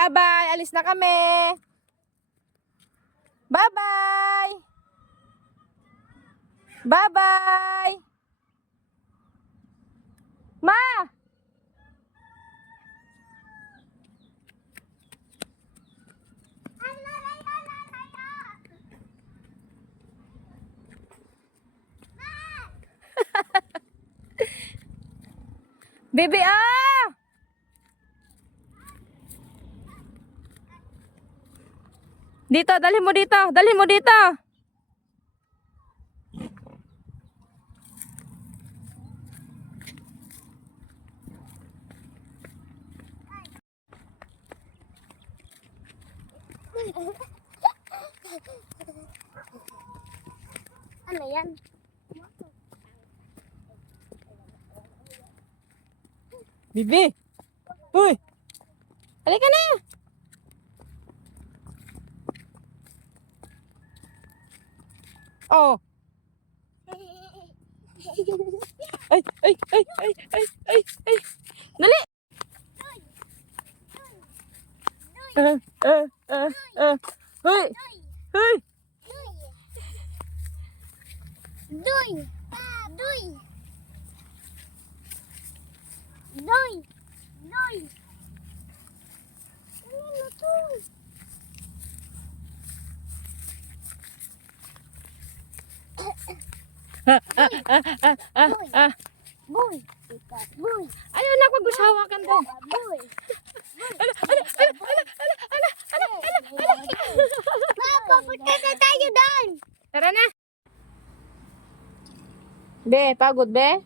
Bye-bye. Alis na kami. Bye-bye. Bye-bye. Ma! Bibi, ah! Dito, dalhin mo dito. Dalhin mo dito. Ano yan? Bibi! Uy! Halika na! Oh! Ay! Ay! Ay! Ay! Ay! Ay! Ay! Dali! Hoy! Hoy! Doy! Doy! Doy! Doy! Ano to? Boy! Boy! Ayaw na, wag ushawakan ko. Boy! Papunta na tayo doon! Tara na! Be, pagod be?